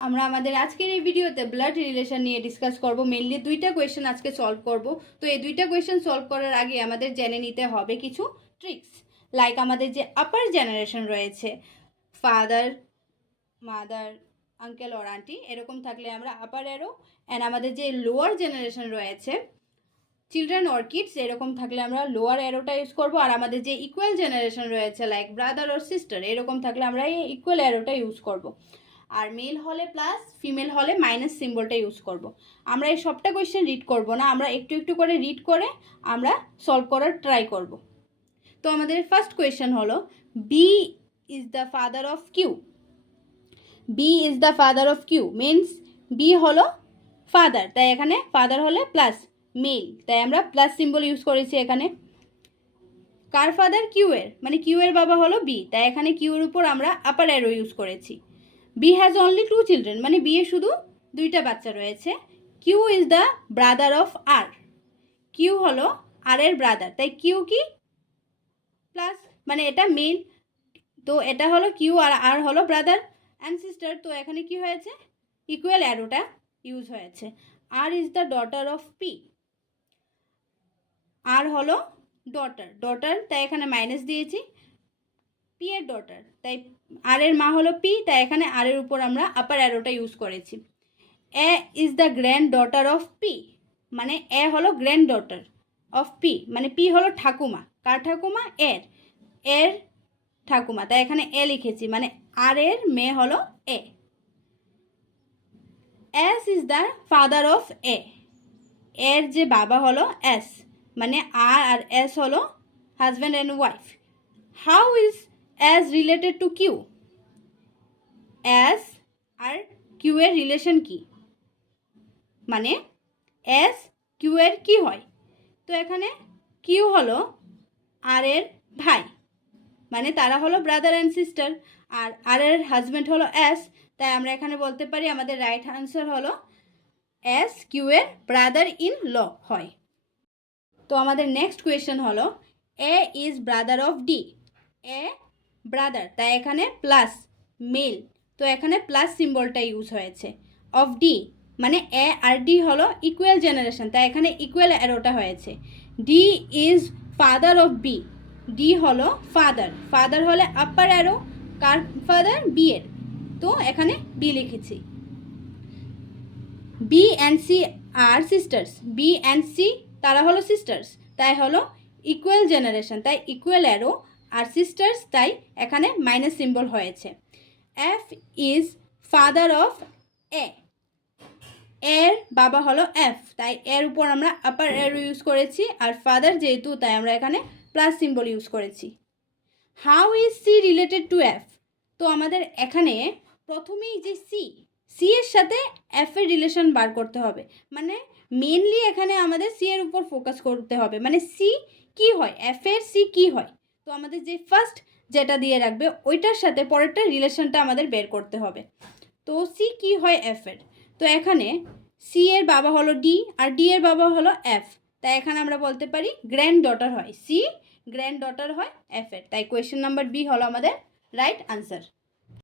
আমরা আমাদের আজকের এই ভিডিওতে ব্লাড রিলেশন নিয়ে ডিসকাস করব। মেইনলি দুইটা কোয়েশ্চেন আজকে সলভ করব। তো এই দুইটা কোয়েশ্চেন সলভ করার আগে আমাদের জেনে নিতে হবে কিছু ট্রিক্স। লাইক আমাদের যে আপার জেনারেশন রয়েছে, father, mother, uncle or aunty, এরকম থাকলে আমরা আপার অ্যারো। অ্যান্ড আমাদের যে লোয়ার জেনারেশন রয়েছে, চিলড্রেন অর কিডস, এরকম থাকলে আমরা লোয়ার অ্যারোটা ইউজ করব। আর আমাদের যে ইকুয়াল জেনারেশন রয়েছে লাইক ব্রাদার অর সিস্টার, এরকম থাকলে আমরা এই ইকুয়াল অ্যারোটা ইউজ করব। আর মেল হলে প্লাস, ফিমেল হলে মাইনাস সিম্বলটা ইউজ করব। আমরা এই সবটা কোয়েশ্চেন রিড করব না, আমরা একটু একটু করে রিড করে আমরা সলভ করার ট্রাই করব। তো আমাদের ফার্স্ট কোয়েশ্চেন হলো, B is the father of Q. B is the father of Q means B হলো ফাদার, তাই এখানে ফাদার হলে প্লাস মেল, তাই আমরা প্লাস সিম্বল ইউজ করেছি এখানে। কার ফাদার? কিউ এর, মানে কিউ এর বাবা হলো বি, তাই এখানে কিউ এর উপর আমরা আপার অ্যারো ইউজ করেছি। বি হ্যাজ অনলি 2 চিলড্রেন, মানে বি এর শুধু দুইটা বাচ্চা রয়েছে। Q is the brother of R. Q হলো আর এর ব্রাদার, তাই কিউ কি প্লাস, মানে এটা মেল, তো এটা হলো কিউ আর আর হলো ব্রাদার অ্যান্ড সিস্টার, তো এখানে কি হয়েছে? ইকুয়াল অ্যারোটা ইউজ হয়েছে। R is the daughter of P. R হলো ডটার, ডটার তাই এখানে মাইনাস দিয়েছি। পি এর ডটার, তাই আর এর মা হলো পি, তাই এখানে আর এর উপর আমরা আপার অ্যারোটা ইউজ করেছি। A is the granddaughter of P, মানে এ হলো গ্র্যান্ড ডটার অফ পি, মানে পি হলো ঠাকুমা। কার ঠাকুমা? এর, এর ঠাকুমা, তাই এখানে এ লিখেছি, মানে আর এর মেয়ে হলো A. S is the father of A. এর যে বাবা হলো এস, মানে আর আর এস হলো husband and wife. How is S related to Q? S আর কিউ এর রিলেশন কি, মানে এস কিউ এর কি হয়? তো এখানে কিউ হলো আর এর ভাই, মানে তারা হলো ব্রাদার অ্যান্ড সিস্টার, আর আর এর হাজব্যান্ড হলো এস, তাই আমরা এখানে বলতে পারি আমাদের রাইট আনসার হলো এস কিউ এর ব্রাদার ইন ল হয়। তো আমাদের নেক্সট কোয়েশ্চেন হলো, A is brother of D. A brother, তাই এখানে প্লাস মেল, তো এখানে প্লাস সিম্বলটা ইউজ হয়েছে। অফ ডি, মানে এ আর ডি হলো ইকুয়াল জেনারেশন, তাই এখানে ইকুয়াল অ্যারোটা হয়েছে। D is father of B. D হলো ফাদার, ফাদার হলে আপার অ্যারো, কার ফাদার? বি এর, তো এখানে বি লিখেছি। B and C are sisters. B and C তারা হলো সিস্টার্স, তাই হলো ইকুয়াল জেনারেশন, তাই ইকুয়াল অ্যারো, আর সিস্টার্স তাই এখানে মাইনাস সিম্বল হয়েছে। F is father of A. এর বাবা হলো এফ, তাই এর উপর আমরা আপার অ্যারো ইউজ করেছি, আর ফাদার যেহেতু তাই আমরা এখানে প্লাস সিম্বল ইউজ করেছি। How is C related to F? তো আমাদের এখানে প্রথমেই যে সি, সি এর সাথে এফ এর রিলেশন বার করতে হবে, মানে মেনলি এখানে আমাদের সি এর উপর ফোকাস করতে হবে, মানে সি কি হয়, এফ এর সি কি হয়। তো আমাদের যে ফার্স্ট যেটা দিয়ে রাখবে ওইটার সাথে পরেরটা রিলেশনটা আমাদের বের করতে হবে। তো সি কি হয় এফ এর, তো এখানে সি এর বাবা হলো ডি আর ডি এর বাবা হলো এফ, তাই এখানে আমরা বলতে পারি গ্র্যান্ড ডটার হয় সি, গ্র্যান্ড ডটার হয় এফ এর, তাই কোয়েশ্চেন নাম্বার বি হলো আমাদের রাইট আনসার।